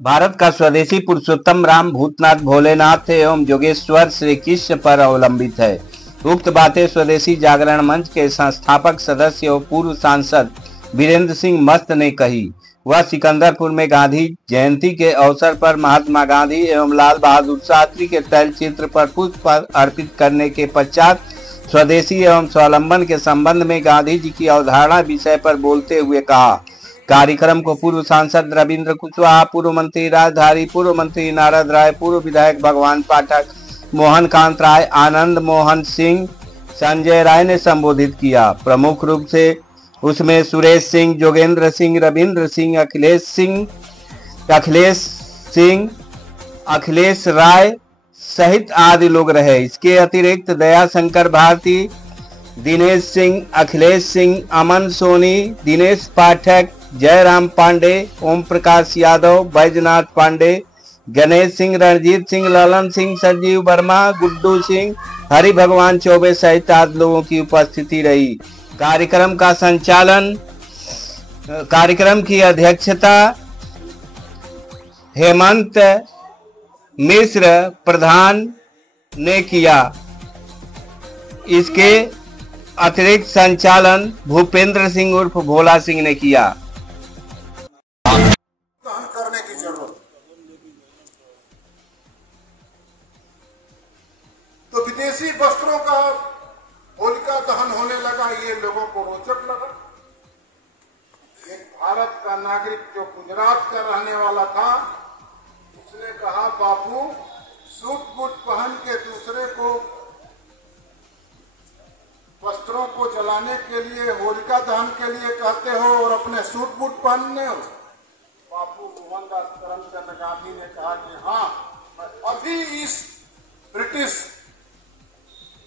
भारत का स्वदेशी पुरुषोत्तम राम भूतनाथ भोलेनाथ एवं योगेश्वर श्री कृष्ण पर अवलंबित है। उक्त बातें स्वदेशी जागरण मंच के संस्थापक सदस्य और पूर्व सांसद वीरेंद्र सिंह मस्त ने कही। वह सिकंदरपुर में गांधी जयंती के अवसर पर महात्मा गांधी एवं लाल बहादुर शास्त्री के तैलचित्र पर पुष्प अर्पित करने के पश्चात स्वदेशी एवं स्वावलंबन के संबंध में गांधी जी की अवधारणा विषय पर बोलते हुए कहा। कार्यक्रम को पूर्व सांसद रविंद्र कुशवाहा, पूर्व मंत्री राजधारी, पूर्व मंत्री नारद राय, पूर्व विधायक भगवान पाठक, मोहन कांत राय, आनंद मोहन सिंह, संजय राय ने संबोधित किया। प्रमुख रूप से उसमें सुरेश सिंह, जोगेंद्र सिंह, रविंद्र सिंह, अखिलेश राय सहित आदि लोग रहे। इसके अतिरिक्त दया शंकर भारती, दिनेश सिंह, अखिलेश सिंह, अमन सोनी, दिनेश पाठक, जयराम पांडे, ओम प्रकाश यादव, बैजनाथ पांडे, गणेश सिंह, रणजीत सिंह, ललन सिंह, संजीव वर्मा, गुड्डू सिंह, हरि भगवान चौबे सहित आदि लोगों की उपस्थिति रही। कार्यक्रम की अध्यक्षता हेमंत मिश्र प्रधान ने किया। इसके अतिरिक्त संचालन भूपेंद्र सिंह उर्फ भोला सिंह ने किया। करने की जरूरत तो विदेशी वस्त्रों का होलिका दहन होने लगा, ये लोगों को रोचक लगा। एक भारत का नागरिक जो गुजरात का रहने वाला था, उसने कहा बापू सूट बूट पहन के दूसरे को वस्त्रों को जलाने के लिए, होलिका दहन के लिए कहते हो और अपने सूट बूट पहनने हो। बापू मोहनदास करमचंद गांधी ने कहा कि हाँ, मैं अभी इस ब्रिटिश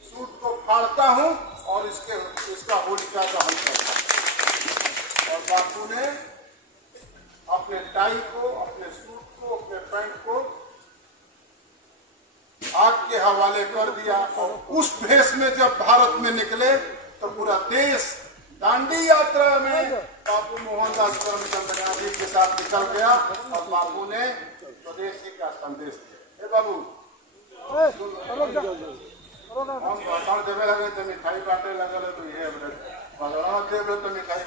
सूट को फाड़ता हूं और इसका होलिका दहन करता हूं। और बापू ने अपने टाई को, अपने सूट को, अपने पैंट को आग के हवाले कर दिया। और उस भेष में जब भारत में निकले तो पूरा देश दांडी यात्रा में बापू मोहनदास करमचंद गांधी के साथ निकल गया और बापू ने स्वदेशी का संदेश दिया। बाबू हम भाषण देवे लगे तो मिठाई बांटे लगे तो मिठाई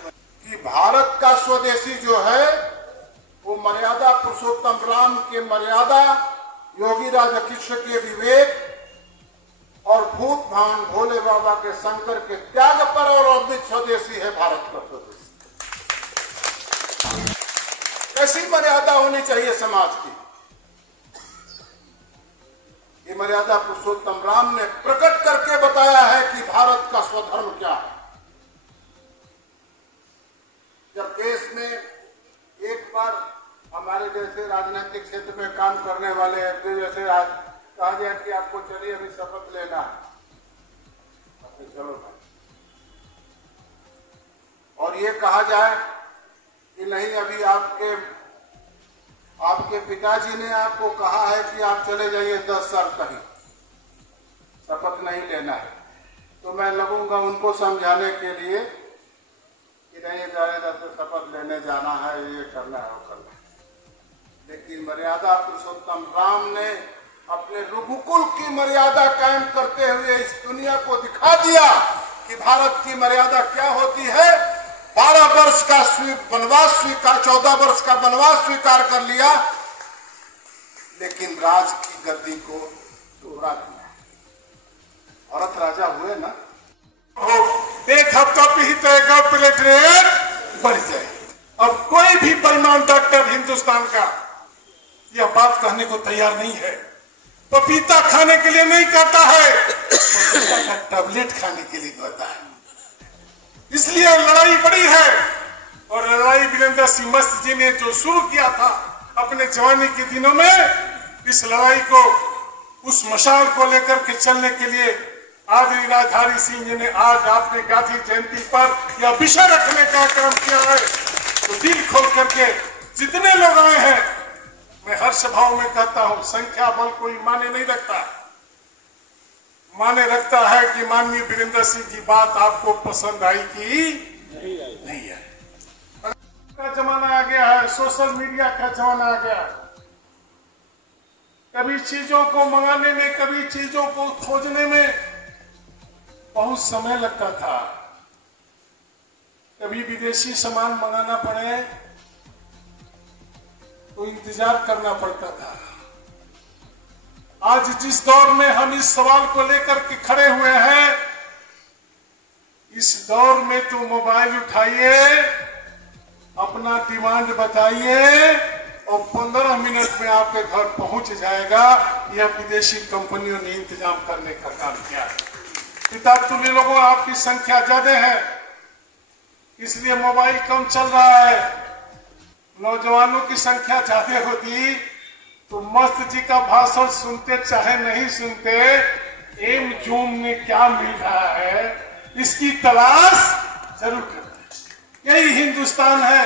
कि भारत का स्वदेशी जो है वो मर्यादा पुरुषोत्तम राम के मर्यादा, योगी राजा कृष्ण के विवेक और भूत भान भोले बाबा के शंकर के त्याग पर और अद्वित स्वदेशी है भारत का स्वदेशी। कैसी मर्यादा होनी चाहिए समाज की, ये मर्यादा पुरुषोत्तम राम ने प्रकट करके बताया है कि भारत का स्वधर्म क्या है। जब देश में एक बार हमारे जैसे राजनीतिक क्षेत्र में काम करने वाले जैसे आज कहा जाए कि आपको चलिए अभी शपथ लेना है, चलो भाई, और ये कहा जाए कि नहीं अभी आपके पिताजी ने आपको कहा है कि आप चले जाइए 10 साल कहीं, शपथ नहीं लेना है, तो मैं लगूंगा उनको समझाने के लिए कि नहीं जाएगा तो शपथ लेने जाना है, ये करना है, वो करना है। लेकिन मर्यादा पुरुषोत्तम राम ने अपने रघुकुल की मर्यादा कायम करते हुए इस दुनिया को दिखा दिया कि भारत की मर्यादा क्या होती है। 12 वर्ष का वनवास स्वीकार, 14 वर्ष का वनवास स्वीकार कर लिया, लेकिन राज की गद्दी को तोड़ा दिया। औरत राजा हुए ना, एक हफ्ता पीते प्लेट रेट बढ़ जाए। अब कोई भी बेईमान डॉक्टर हिंदुस्तान का यह बात कहने को तैयार नहीं है। पपीता खाने के लिए नहीं कहता है, पपीता का टैबलेट खाने के लिए कहता है। इसलिए लड़ाई बड़ी है और लड़ाई वीरेंद्र सिंह मस्त जी ने जो शुरू किया था अपने जवानी के दिनों में, इस लड़ाई को, उस मशाल को लेकर के चलने के लिए आदरणीय राजधारी सिंह जी ने आज आपने गांधी जयंती पर यह विषय रखने का काम किया है। तो दिल खोल करके जितने लोग आए हैं, मैं हर सभाओं में कहता हूं, संख्या बल कोई माने नहीं रखता, माने रखता है कि माननीय वीरेंद्र सिंह की बात आपको पसंद आई कि नहीं आई। का जमाना आ गया है, सोशल मीडिया का जमाना आ गया है। कभी चीजों को मंगाने में, कभी चीजों को खोजने में बहुत समय लगता था। कभी विदेशी सामान मंगाना पड़े तो इंतजार करना पड़ता था। आज जिस दौर में हम इस सवाल को लेकर के खड़े हुए हैं, इस दौर में तो मोबाइल उठाइए, अपना डिमांड बताइए और 15 मिनट में आपके घर पहुंच जाएगा। यह विदेशी कंपनियों ने इंतजाम करने का काम किया है। पिता तुल्य लोगों, आपकी संख्या ज्यादा है, इसलिए मोबाइल कम चल रहा है। नौजवानों की संख्या ज्यादा होती तो मस्त जी का भाषण सुनते चाहे नहीं सुनते, एम जूम में क्या मिल रहा है इसकी तलाश जरूर करते। यही हिंदुस्तान है।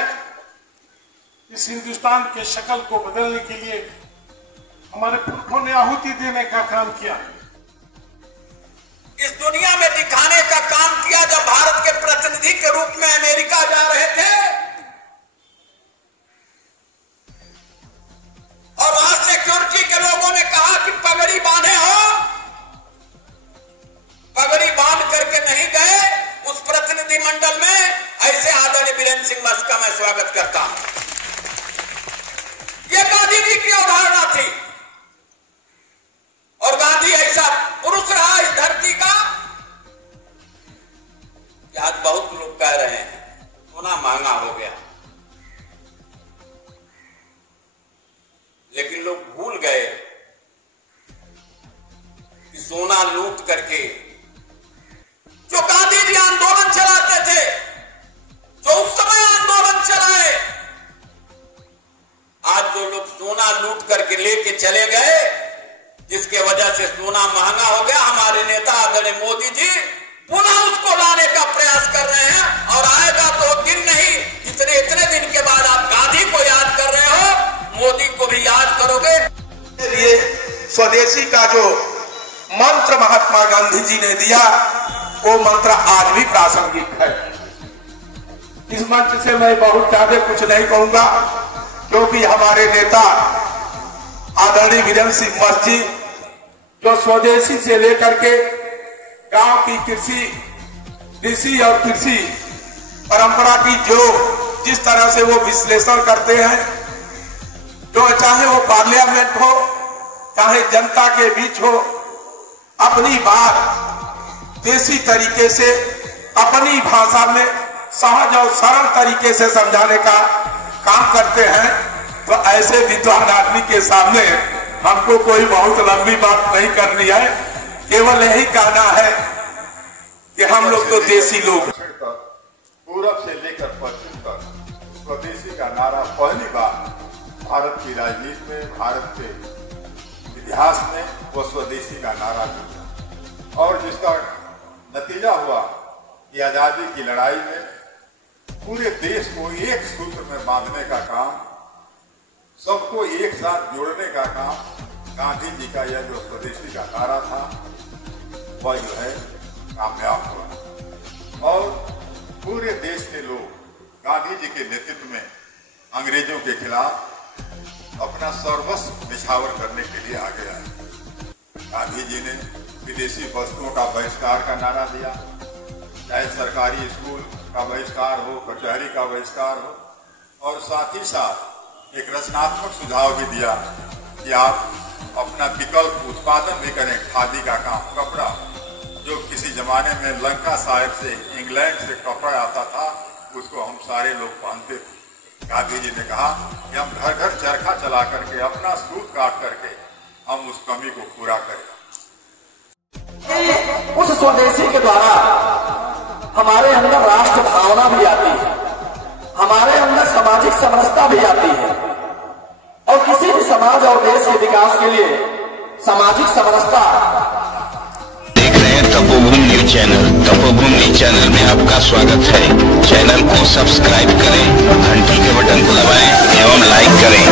इस हिंदुस्तान के शक्ल को बदलने के लिए हमारे पुरखों ने आहुति देने का काम किया, इस दुनिया में दिखाने का काम किया। जब भारत के प्रतिनिधि के रूप में अमेरिका जा रहे थे और वहां सिक्योरिटी के लोगों ने कहा कि पगड़ी बांधे हो, पगड़ी बांध करके नहीं गए उस प्रतिनिधि मंडल में। ऐसे आदरणीय वीरेंद्र सिंह मस्त का मैं स्वागत करता हूं। यह गांधी जी की अवधारणा थी और गांधी ऐसा पुरुष रहा इस धरती का कि आज बहुत लोग कह रहे हैं सोना महंगा हो गया, लेकिन लोग भूल गए कि सोना लूट करके जो गांधी जी आंदोलन चलाते थे, जो उस समय आंदोलन चलाए, आज जो लोग सोना लूट करके लेके चले गए, जिसके वजह से सोना महंगा हो गया, हमारे नेता आदरणीय मोदी जी पुनः उसको लाने का प्रयास कर रहे हैं। और आएगा तो दिन नहीं, इतने दिन के बाद आप गांधी को याद कर रहे हो, मोदी को भी याद करोगे। लिए स्वदेशी का जो मंत्र महात्मा गांधी जी ने दिया, वो मंत्र आज भी प्रासंगिक है। इस मंच से मैं बहुत ज्यादा कुछ नहीं कहूंगा, क्योंकि हमारे नेता आदरणीय वीरेंद्र सिंह मस्त जी जो स्वदेशी से लेकर के गांव की कृषि और कृषि परंपरा की जो जिस तरह से वो विश्लेषण करते हैं, जो चाहे वो पार्लियामेंट हो चाहे जनता के बीच हो, अपनी बात देसी तरीके से अपनी भाषा में सहज और सरल तरीके से समझाने का काम करते हैं। तो ऐसे विद्वान आदमी के सामने हमको कोई बहुत लंबी बात नहीं करनी है, केवल यही कहना है कि हम लोग तो देसी लोग। पूरब से लेकर पश्चिम तक स्वदेशी का नारा पहली बार भारत की राजनीति में, भारत के इतिहास में वो स्वदेशी का नारा दिया, और जिसका नतीजा हुआ कि आजादी की लड़ाई में पूरे देश को एक सूत्र में बांधने का काम, सबको एक साथ जोड़ने का काम गांधी जी का यह जो स्वदेशी का नारा था वह जो है कामयाब हुआ। और पूरे देश के लोग गांधी जी के नेतृत्व में अंग्रेजों के खिलाफ अपना सर्वस्व निछावर करने के लिए आगे आए। गांधी जी ने विदेशी वस्तुओं का बहिष्कार का नारा दिया, चाहे सरकारी स्कूल का बहिष्कार हो, कचहरी का बहिष्कार हो, और साथ ही साथ एक रचनात्मक सुझाव भी दिया कि आप अपना विकल्प उत्पादन भी करें। खादी का काम, कपड़ा, जो किसी जमाने में लंका साहिब से, इंग्लैंड से कपड़ा आता था, उसको हम सारे लोग पहनते थे। गांधी जी ने कहा कि हम घर घर चरखा चला करके, अपना सूत काट करके हम उस कमी को पूरा करें। उस स्वदेशी के द्वारा हमारे अंदर राष्ट्र भावना भी आती है, हमारे अंदर सामाजिक समरसता भी आती है, और किसी भी समाज और देश के विकास के लिए सामाजिक समरसता। देख रहे हैं तपोभूमि न्यूज चैनल। तपोभूमि न्यूज चैनल में आपका स्वागत है। चैनल को सब्सक्राइब करें, घंटी के बटन को दबाएं एवं लाइक करें।